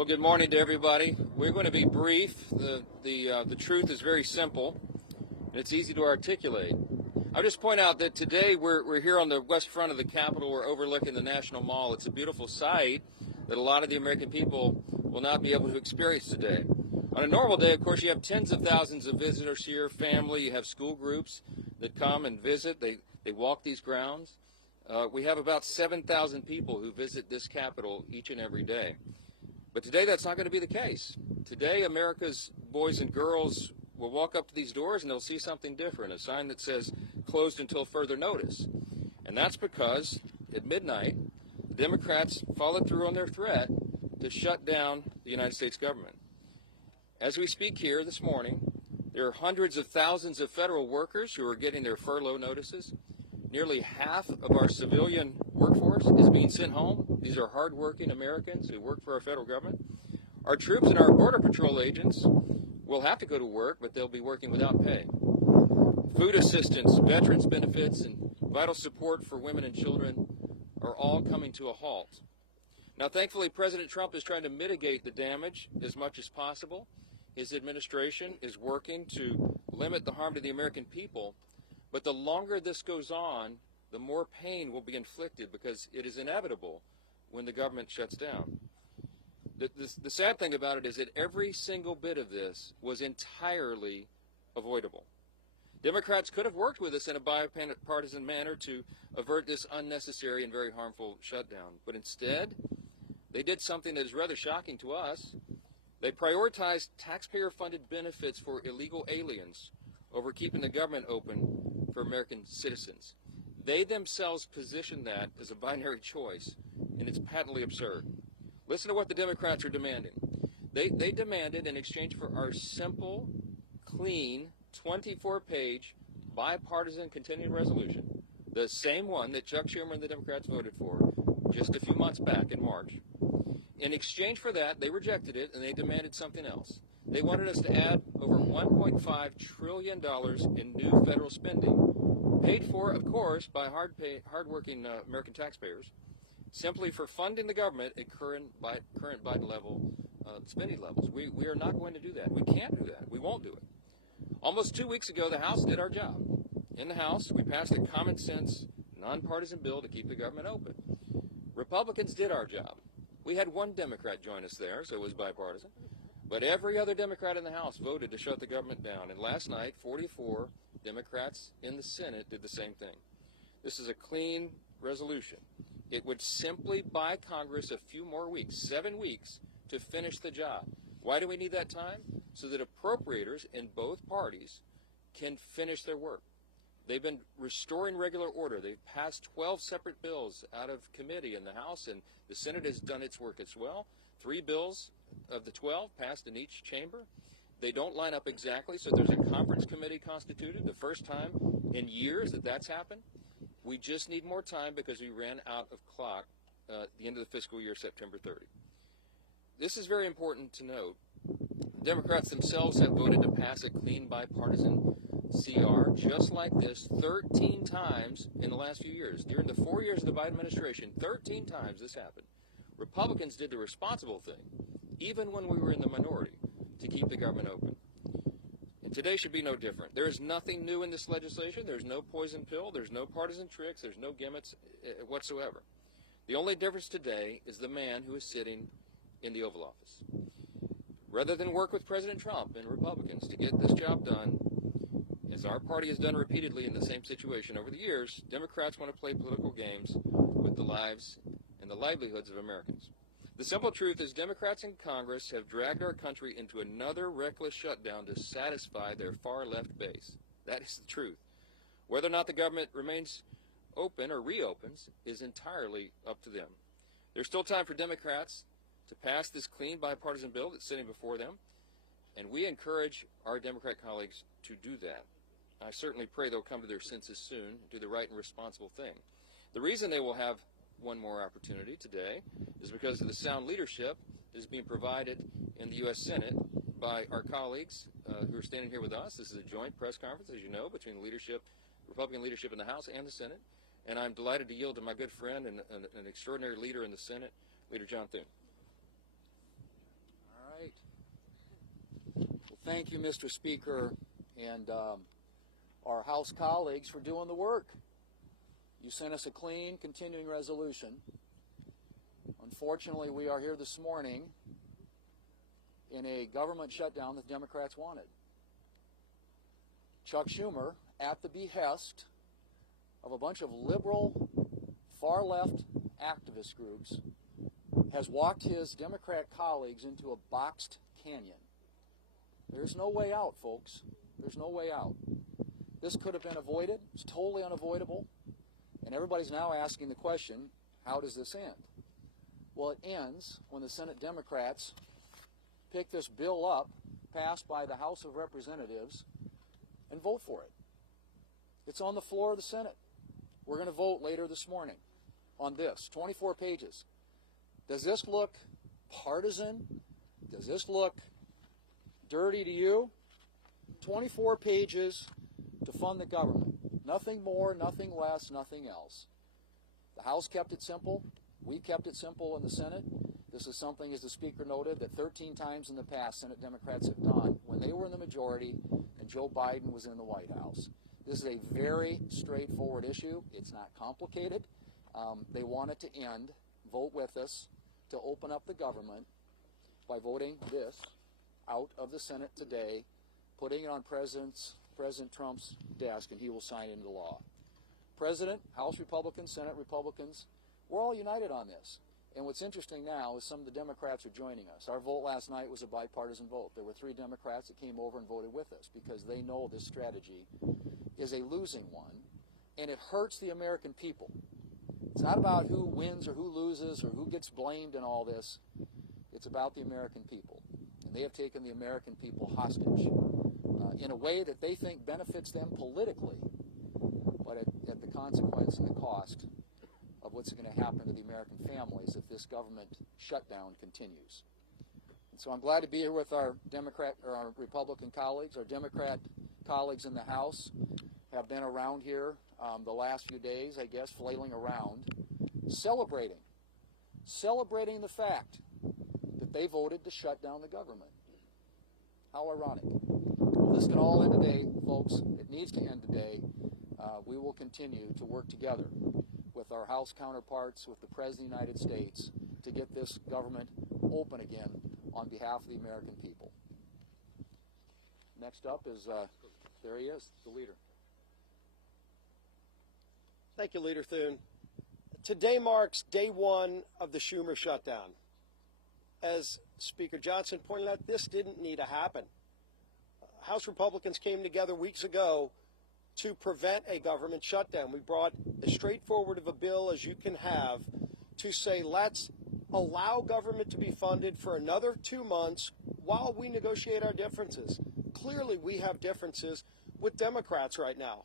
Well, good morning to everybody. We're going to be brief. The truth is very simple, and it's easy to articulate. I'll just point out that today we're here on the west front of the Capitol. We're overlooking the National Mall. It's a beautiful sight that a lot of the American people will not be able to experience today. On a normal day, of course, you have tens of thousands of visitors here, family. You have school groups that come and visit. They walk these grounds. We have about 7,000 people who visit this Capitol each and every day. But today that's not going to be the case. Today America's boys and girls will walk up to these doors and they'll see something different, a sign that says closed until further notice. And that's because at midnight, the Democrats followed through on their threat to shut down the United States government. As we speak here this morning, there are hundreds of thousands of federal workers who are getting their furlough notices. Nearly half of our civilian workforce is being sent home. These are hardworking Americans who work for our federal government. Our troops and our Border Patrol agents will have to go to work, but they'll be working without pay. Food assistance, veterans benefits, and vital support for women and children are all coming to a halt. Now, thankfully, President Trump is trying to mitigate the damage as much as possible. His administration is working to limit the harm to the American people. But the longer this goes on, the more pain will be inflicted because it is inevitable when the government shuts down. The sad thing about it is that every single bit of this was entirely avoidable. Democrats could have worked with us in a bipartisan manner to avert this unnecessary and very harmful shutdown. But instead, they did something that is rather shocking to us. They prioritized taxpayer-funded benefits for illegal aliens over keeping the government open for American citizens. They themselves position that as a binary choice, and it's patently absurd. Listen to what the Democrats are demanding. They demanded, in exchange for our simple, clean, 24-page bipartisan continuing resolution, the same one that Chuck Schumer and the Democrats voted for just a few months back in March. In exchange for that, they rejected it, and they demanded something else. They wanted us to add over $1.5 trillion in new federal spending, paid for, of course, by hardworking American taxpayers, simply for funding the government at current Biden level spending levels. We are not going to do that. We can't do that. We won't do it. Almost 2 weeks ago, the House did our job. In the House, we passed a common sense, nonpartisan bill to keep the government open. Republicans did our job. We had one Democrat join us there, so it was bipartisan. But every other Democrat in the House voted to shut the government down. And last night, 44 Democrats in the Senate did the same thing. This is a clean resolution. It would simply buy Congress a few more weeks, 7 weeks, to finish the job. Why do we need that time? So that appropriators in both parties can finish their work. They've been restoring regular order. They've passed 12 separate bills out of committee in the House, and the Senate has done its work as well. 3 bills of the 12 passed in each chamber. They don't line up exactly, so there's a conference committee constituted, the first time in years that that's happened. We just need more time because we ran out of clock at the end of the fiscal year, September 30. This is very important to note. Democrats themselves have voted to pass a clean bipartisan CR just like this 13 times in the last few years. During the 4 years of the Biden administration, 13 times this happened. Republicans did the responsible thing, even when we were in the minority, to keep the government open. And today should be no different. There is nothing new in this legislation. There's no poison pill. There's no partisan tricks. There's no gimmicks whatsoever. The only difference today is the man who is sitting in the Oval Office. Rather than work with President Trump and Republicans to get this job done, as our party has done repeatedly in the same situation over the years, Democrats want to play political games with the lives and the livelihoods of Americans. The simple truth is Democrats in Congress have dragged our country into another reckless shutdown to satisfy their far-left base. That is the truth. Whether or not the government remains open or reopens is entirely up to them. There's still time for Democrats to pass this clean bipartisan bill that's sitting before them, and we encourage our Democrat colleagues to do that. I certainly pray they'll come to their senses soon, do the right and responsible thing. The reason they will have one more opportunity today is because of the sound leadership that is being provided in the U.S. Senate by our colleagues who are standing here with us. This is a joint press conference, as you know, between the leadership, Republican leadership in the House and the Senate. And I'm delighted to yield to my good friend and an extraordinary leader in the Senate, Leader John Thune. thank you, Mr. Speaker, and our House colleagues for doing the work. You sent us a clean, continuing resolution. Unfortunately, we are here this morning in a government shutdown that the Democrats wanted. Chuck Schumer, at the behest of a bunch of liberal, far-left activist groups, has walked his Democrat colleagues into a boxed canyon. There's no way out, folks. There's no way out. This could have been avoided. It's totally unavoidable. And everybody's now asking the question, how does this end? Well, it ends when the Senate Democrats pick this bill up, passed by the House of Representatives, and vote for it. It's on the floor of the Senate. We're going to vote later this morning on this, 24 pages. Does this look partisan? Does this look dirty to you? 24 pages to fund the government. Nothing more, nothing less, nothing else. The House kept it simple. We kept it simple in the Senate. This is something, as the Speaker noted, that 13 times in the past Senate Democrats have done when they were in the majority and Joe Biden was in the White House. This is a very straightforward issue. It's not complicated. They want it to end. Vote with us to open up the government by voting this out of the Senate today, putting it on President Trump's desk, and he will sign it into law. President, House Republicans, Senate Republicans, we're all united on this. And what's interesting now is some of the Democrats are joining us. Our vote last night was a bipartisan vote. There were 3 Democrats that came over and voted with us because they know this strategy is a losing one, and it hurts the American people. It's not about who wins or who loses or who gets blamed in all this. It's about the American people. And they have taken the American people hostage in a way that they think benefits them politically, but at the consequence and the cost of what's going to happen to the American families if this government shutdown continues. And so I'm glad to be here with our Republican colleagues. Our Democrat colleagues in the House have been around here the last few days, I guess, flailing around, celebrating the fact that they voted to shut down the government. How ironic. Well, this can all end today, folks. It needs to end today. We will continue to work together with our House counterparts, with the President of the United States, to get this government open again on behalf of the American people. Next up is, there he is, the leader. Thank you, Leader Thune. Today marks day 1 of the Schumer shutdown. As Speaker Johnson pointed out, this didn't need to happen. House Republicans came together weeks ago to prevent a government shutdown. We brought as straightforward of a bill as you can have to say, let's allow government to be funded for another 2 months while we negotiate our differences. Clearly, we have differences with Democrats right now.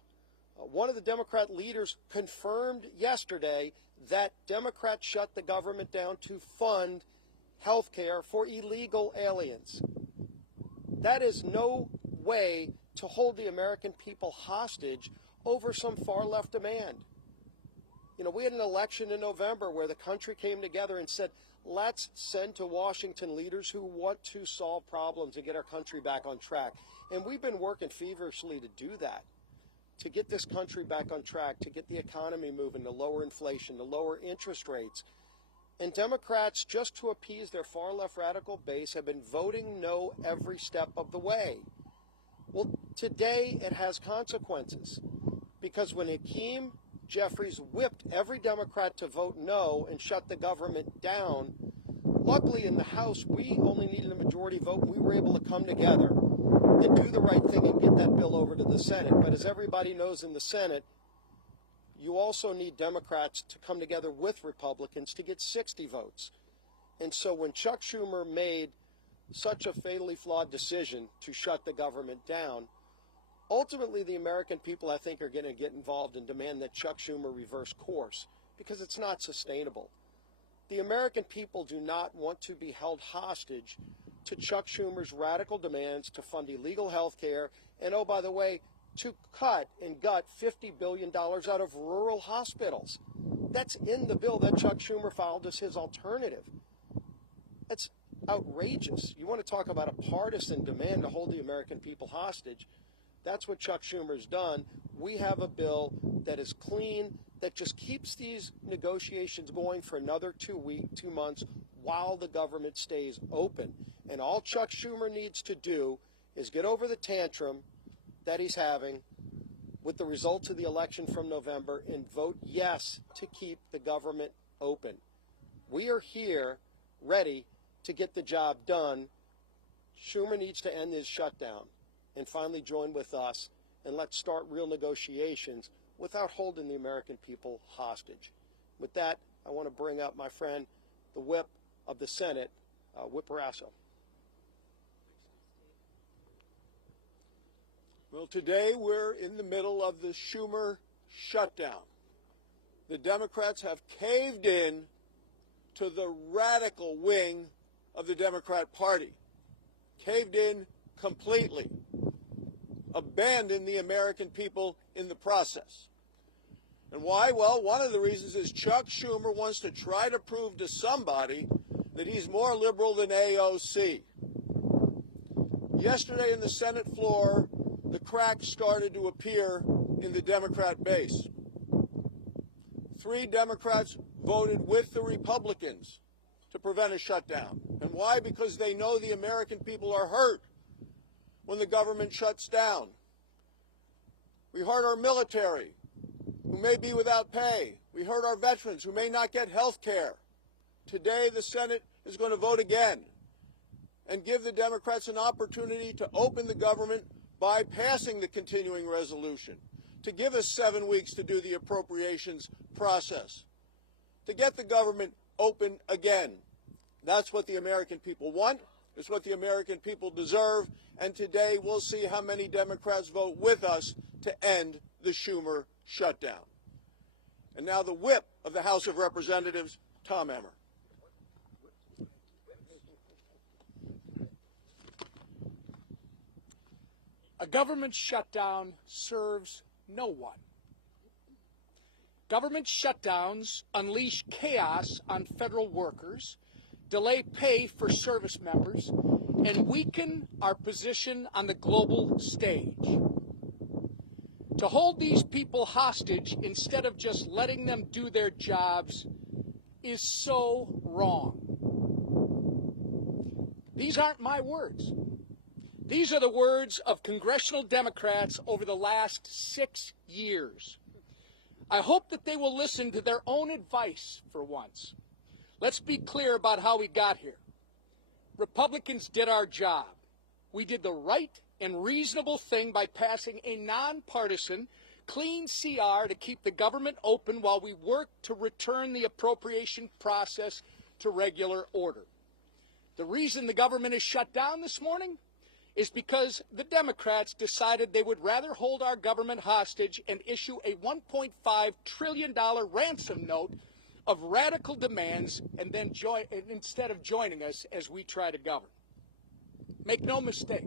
One of the Democrat leaders confirmed yesterday that Democrats shut the government down to fund health care for illegal aliens. That is no way to hold the American people hostage over some far-left demand. You know, we had an election in November where the country came together and said, let's send to Washington leaders who want to solve problems and get our country back on track. And we've been working feverishly to do that, to get this country back on track, to get the economy moving, to lower inflation, to lower interest rates. And Democrats, just to appease their far-left radical base, have been voting no every step of the way. Well, today it has consequences, because when Hakeem Jeffries whipped every Democrat to vote no and shut the government down, luckily in the House we only needed a majority vote, and we were able to come together and do the right thing and get that bill over to the Senate. But as everybody knows in the Senate, you also need Democrats to come together with Republicans to get 60 votes. And so when Chuck Schumer made such a fatally flawed decision to shut the government down, ultimately the American people, I think, are going to get involved and demand that Chuck Schumer reverse course, because it's not sustainable. The American people do not want to be held hostage to Chuck Schumer's radical demands to fund illegal health care and, oh, by the way, to cut and gut $50 billion out of rural hospitals. That's in the bill that Chuck Schumer filed as his alternative. outrageous. You want to talk about a partisan demand to hold the American people hostage? That's what Chuck Schumer's done. We have a bill that is clean, that just keeps these negotiations going for another 2 months while the government stays open. And all Chuck Schumer needs to do is get over the tantrum that he's having with the results of the election from November and vote yes to keep the government open. We are here ready to get the job done. Schumer needs to end his shutdown and finally join with us, and let's start real negotiations without holding the American people hostage. With that, I want to bring up my friend, the whip of the Senate, Whip Barrasso. Well, today we're in the middle of the Schumer shutdown. The Democrats have caved in to the radical wing of the Democrat Party, caved in completely, abandoned the American people in the process. And why? Well, one of the reasons is Chuck Schumer wants to try to prove to somebody that he's more liberal than AOC. Yesterday in the Senate floor, the cracks started to appear in the Democrat base. 3 Democrats voted with the Republicans to prevent a shutdown. And why? Because they know the American people are hurt when the government shuts down. We hurt our military, who may be without pay. We hurt our veterans, who may not get health care. Today, the Senate is going to vote again and give the Democrats an opportunity to open the government by passing the continuing resolution, to give us 7 weeks to do the appropriations process, to get the government open again. That's what the American people want. It's what the American people deserve. And today we'll see how many Democrats vote with us to end the Schumer shutdown. And now the whip of the House of Representatives, Tom Emmer. A government shutdown serves no one. Government shutdowns unleash chaos on federal workers, delay pay for service members, and weaken our position on the global stage. To hold these people hostage instead of just letting them do their jobs is so wrong. These aren't my words. These are the words of congressional Democrats over the last 6 years. I hope that they will listen to their own advice for once. Let's be clear about how we got here. Republicans did our job. We did the right and reasonable thing by passing a nonpartisan, clean CR to keep the government open while we work to return the appropriation process to regular order. The reason the government is shut down this morning is because the Democrats decided they would rather hold our government hostage and issue a $1.5 trillion ransom note of radical demands and then instead of joining us as we try to govern. Make no mistake,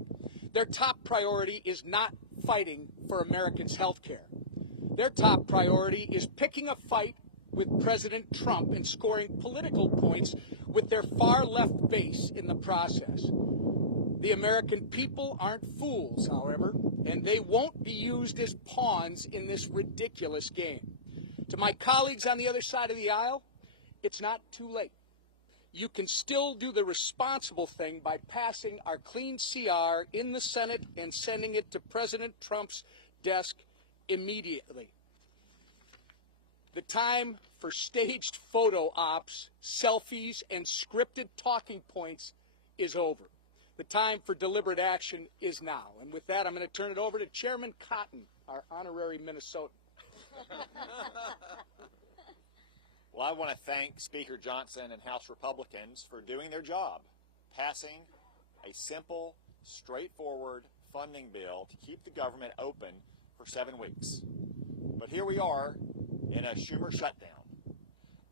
their top priority is not fighting for Americans' health care. Their top priority is picking a fight with President Trump and scoring political points with their far-left base in the process. The American people aren't fools, however, and they won't be used as pawns in this ridiculous game. To my colleagues on the other side of the aisle, it's not too late. You can still do the responsible thing by passing our clean CR in the Senate and sending it to President Trump's desk immediately. The time for staged photo ops, selfies, and scripted talking points is over. The time for deliberate action is now. And with that, I'm going to turn it over to Chairman Cotton, our honorary Minnesotan. Well, I want to thank Speaker Johnson and House Republicans for doing their job, passing a simple, straightforward funding bill to keep the government open for 7 weeks. But here we are in a Schumer shutdown.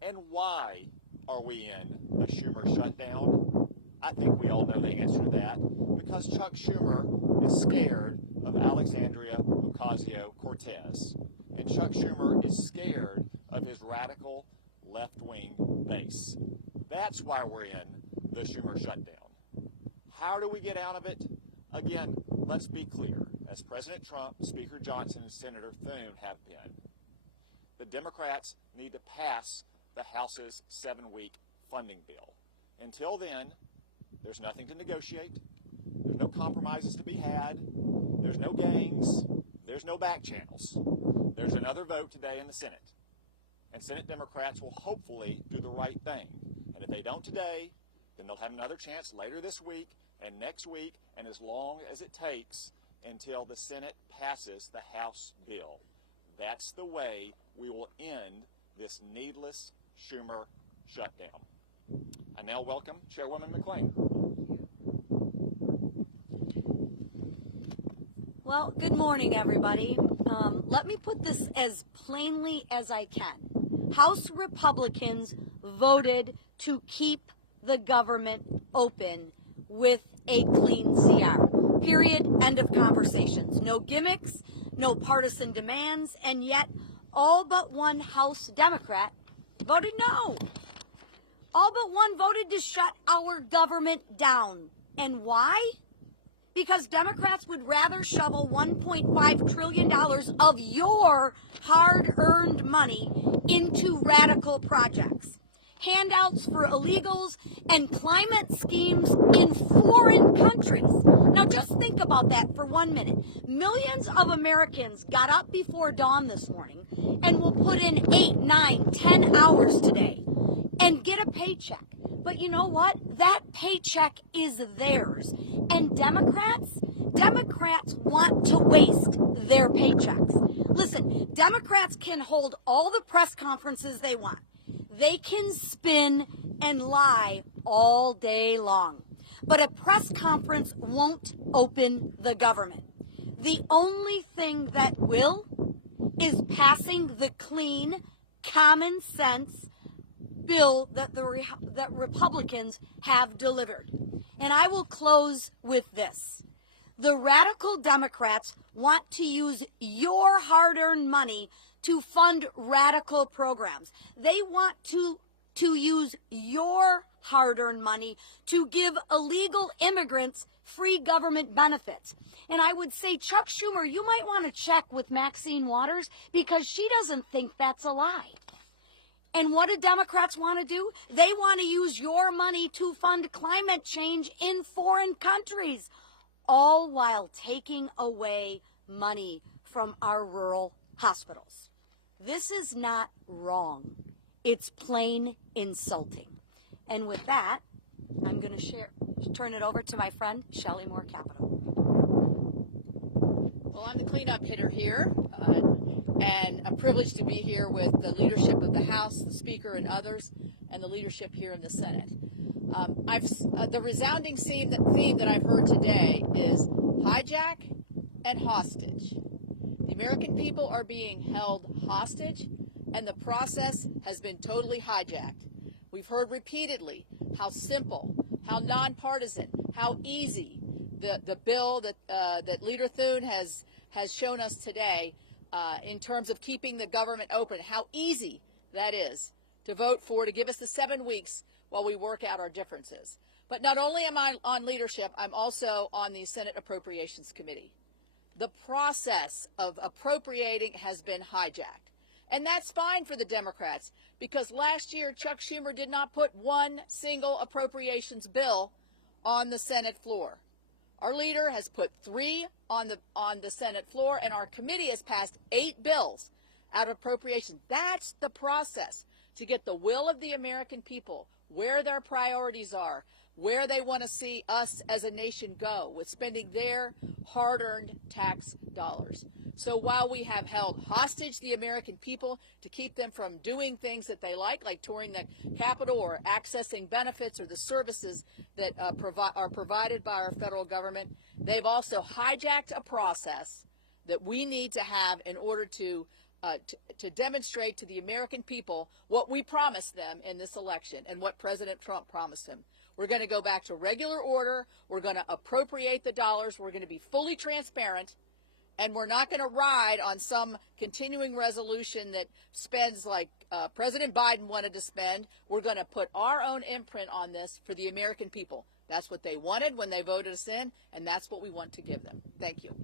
And why are we in a Schumer shutdown? I think we all know the answer to that. Because Chuck Schumer is scared of Alexandria Ocasio-Cortez. And Chuck Schumer is scared of his radical left-wing base. That's why we're in the Schumer shutdown. How do we get out of it? Again, let's be clear. As President Trump, Speaker Johnson, and Senator Thune have been, the Democrats need to pass the House's 7-week funding bill. Until then, there's nothing to negotiate. There's no compromises to be had. There's no games. There's no back channels. There's another vote today in the Senate. And Senate Democrats will hopefully do the right thing. And if they don't today, then they'll have another chance later this week and next week and as long as it takes until the Senate passes the House bill. That's the way we will end this needless Schumer shutdown. I now welcome Chairwoman McClain. Well, good morning, everybody. Let me put this as plainly as I can. House Republicans voted to keep the government open with a clean CR. Period. End of conversations. No gimmicks, no partisan demands, and yet all but one House Democrat voted no. All but one voted to shut our government down. And why? Because Democrats would rather shovel $1.5 trillion of your hard-earned money into radical projects, handouts for illegals, and climate schemes in foreign countries. Now just think about that for 1 minute. Millions of Americans got up before dawn this morning and will put in 8, 9, 10 hours today and get a paycheck. But you know what? That paycheck is theirs. And Democrats want to waste their paychecks. Listen, Democrats can hold all the press conferences they want. They can spin and lie all day long. But a press conference won't open the government. The only thing that will is passing the clean, common sense bill that that Republicans have delivered. And I will close with this. The radical Democrats want to use your hard-earned money to fund radical programs. They want to use your hard-earned money to give illegal immigrants free government benefits. And I would say, Chuck Schumer, you might want to check with Maxine Waters because she doesn't think that's a lie. And what do Democrats want to do? They want to use your money to fund climate change in foreign countries, all while taking away money from our rural hospitals. This is not wrong. It's plain insulting. And with that, I'm going to turn it over to my friend, Shelley Moore Capital. Well, I'm the cleanup hitter here, and a privilege to be here with the leadership of the House, the Speaker, and others, and the leadership here in the Senate. The resounding theme that I've heard today is hijack and hostage. The American people are being held hostage, and the process has been totally hijacked. We've heard repeatedly how simple, how nonpartisan, how easy the bill that Leader Thune has shown us today in terms of keeping the government open, how easy that is to vote for, to give us the 7 weeks while we work out our differences. But not only am I on leadership, I'm also on the Senate Appropriations Committee. The process of appropriating has been hijacked. And that's fine for the Democrats, because last year Chuck Schumer did not put one single appropriations bill on the Senate floor. Our leader has put 3 on the Senate floor, and our committee has passed 8 bills out of appropriations. That's the process to get the will of the American people, where their priorities are, where they want to see us as a nation go with spending their hard-earned tax dollars. So while we have held hostage the American people to keep them from doing things that they like touring the Capitol or accessing benefits or the services that are provided by our federal government, they've also hijacked a process that we need to have in order to demonstrate to the American people what we promised them in this election and what President Trump promised them. We're going to go back to regular order. We're going to appropriate the dollars. We're going to be fully transparent. And we're not going to ride on some continuing resolution that spends like President Biden wanted to spend. We're going to put our own imprint on this for the American people. That's what they wanted when they voted us in, and that's what we want to give them. Thank you.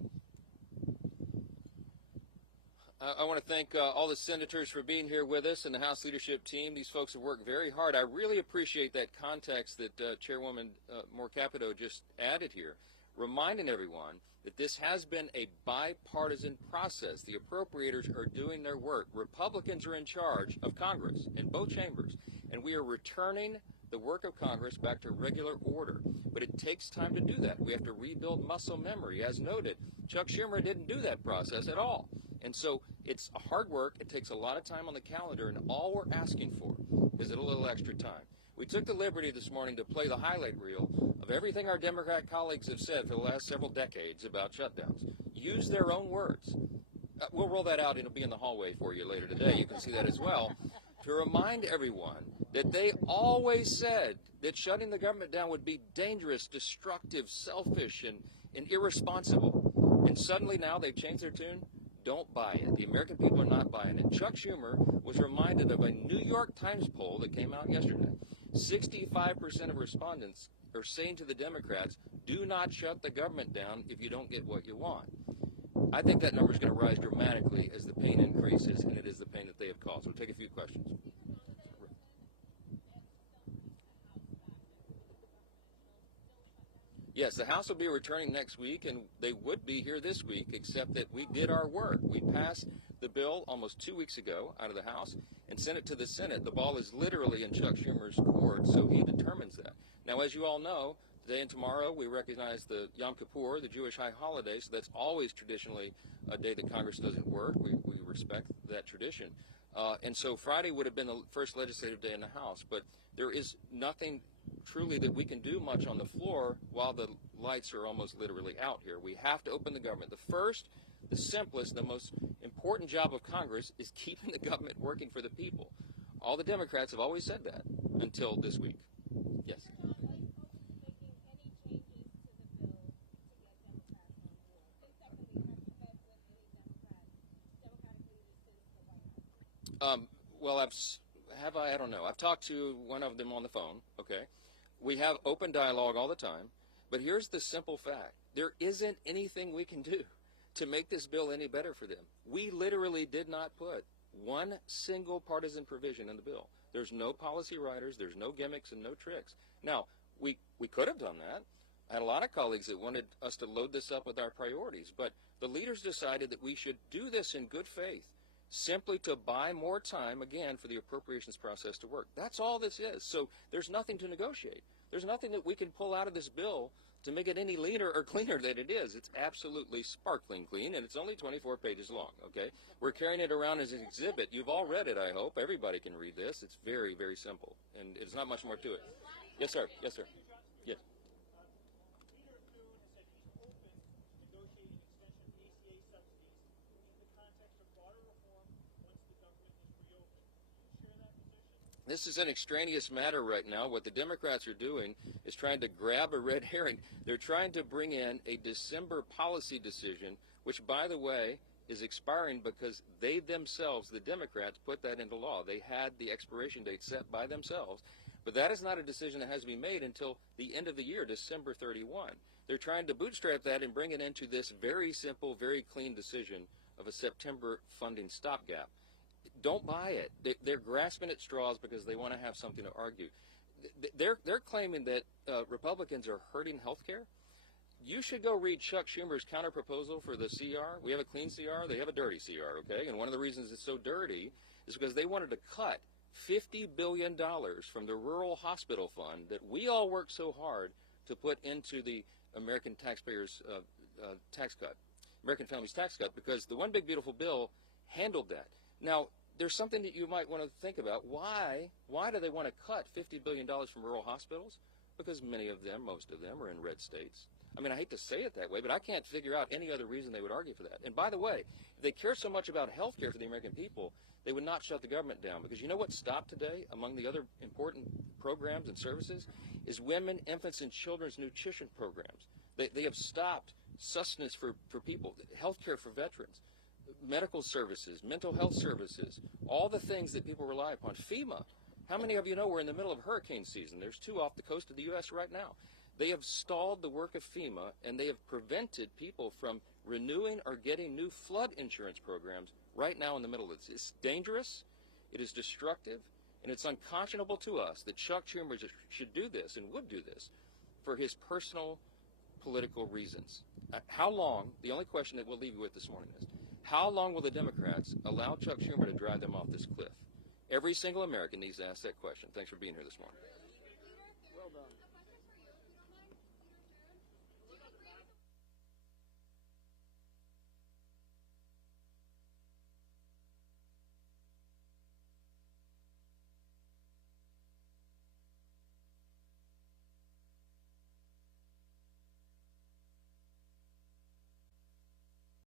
I want to thank all the senators for being here with us and the House leadership team. These folks have worked very hard. I really appreciate that context that Chairwoman Moore Capito just added here, reminding everyone that this has been a bipartisan process. The appropriators are doing their work. Republicans are in charge of Congress in both chambers, and we are returning the work of Congress back to regular order. But it takes time to do that. We have to rebuild muscle memory. As noted, Chuck Schumer didn't do that process at all. And so it's hard work. It takes a lot of time on the calendar, and all we're asking for is a little extra time. We took the liberty this morning to play the highlight reel of everything our Democrat colleagues have said for the last several decades about shutdowns. Use their own words. We'll roll that out. It'll be in the hallway for you later today. You can see that as well. To remind everyone that they always said that shutting the government down would be dangerous, destructive, selfish, and irresponsible. And suddenly now they've changed their tune. Don't buy it. The American people are not buying it. Chuck Schumer was reminded of a New York Times poll that came out yesterday. 65% of respondents are saying to the Democrats, do not shut the government down if you don't get what you want. I think that number is going to rise dramatically as the pain increases, and it is the pain that they have caused. We'll take a few questions. Yes, the House will be returning next week, and they would be here this week, except that we did our work. We passed the bill almost 2 weeks ago out of the House and sent it to the Senate. The ball is literally in Chuck Schumer's court, so he determines that. Now, as you all know, today and tomorrow we recognize the Yom Kippur, the Jewish high holiday, so that's always traditionally a day that Congress doesn't work. We respect that tradition. And so Friday would have been the first legislative day in the House, but there is nothing truly that we can do much on the floor while the lights are almost literally out here. We have to open the government. The first, the simplest, the most important job of Congress is keeping the government working for the people. All the Democrats have always said that until this week. Yes. Well, I don't know. I've talked to one of them on the phone, okay? We have open dialogue all the time, but here's the simple fact. There isn't anything we can do to make this bill any better for them. We literally did not put one single partisan provision in the bill. There's no policy writers, there's no gimmicks and no tricks. Now, we could have done that. I had a lot of colleagues that wanted us to load this up with our priorities, but the leaders decided that we should do this in good faith, simply to buy more time, again, for the appropriations process to work. That's all this is. So there's nothing to negotiate. There's nothing that we can pull out of this bill to make it any leaner or cleaner than it is. It's absolutely sparkling clean, and it's only 24 pages long, okay? We're carrying it around as an exhibit. You've all read it, I hope. Everybody can read this. It's very, very simple, and it's not much more to it. Yes, sir. Yes, sir. Yes. This is an extraneous matter right now. What the Democrats are doing is trying to grab a red herring. They're trying to bring in a December policy decision, which, by the way, is expiring because they themselves, the Democrats, put that into law. They had the expiration date set by themselves. But that is not a decision that has to be made until the end of the year, December 31. They're trying to bootstrap that and bring it into this very simple, very clean decision of a September funding stopgap. Don't buy it. They're grasping at straws because they want to have something to argue. They're claiming that Republicans are hurting health care. You should go read Chuck Schumer's counterproposal for the CR. We have a clean CR. They have a dirty CR, okay? And one of the reasons it's so dirty is because they wanted to cut $50 billion from the rural hospital fund that we all worked so hard to put into the American taxpayers' tax cut, American families' tax cut, because the One Big Beautiful Bill handled that. Now, there's something that you might want to think about. Why do they want to cut $50 billion from rural hospitals? Because many of them, most of them, are in red states. I mean, I hate to say it that way, but I can't figure out any other reason they would argue for that. And by the way, if they care so much about health care for the American people, they would not shut the government down. Because you know what stopped today, among the other important programs and services, is women, infants, and children's nutrition programs. They have stopped sustenance for people, health care for veterans, medical services, mental health services, all the things that people rely upon. FEMA. How many of you know we're in the middle of hurricane season? There's 2 off the coast of the U.S. right now. They have stalled the work of FEMA, and they have prevented people from renewing or getting new flood insurance programs right now in the middle of this. It's dangerous, it is destructive, and it's unconscionable to us that Chuck Schumer should do this and would do this for his personal political reasons. How long, the only question that we'll leave you with this morning is, how long will the Democrats allow Chuck Schumer to drive them off this cliff? Every single American needs to ask that question. Thanks for being here this morning. Well done.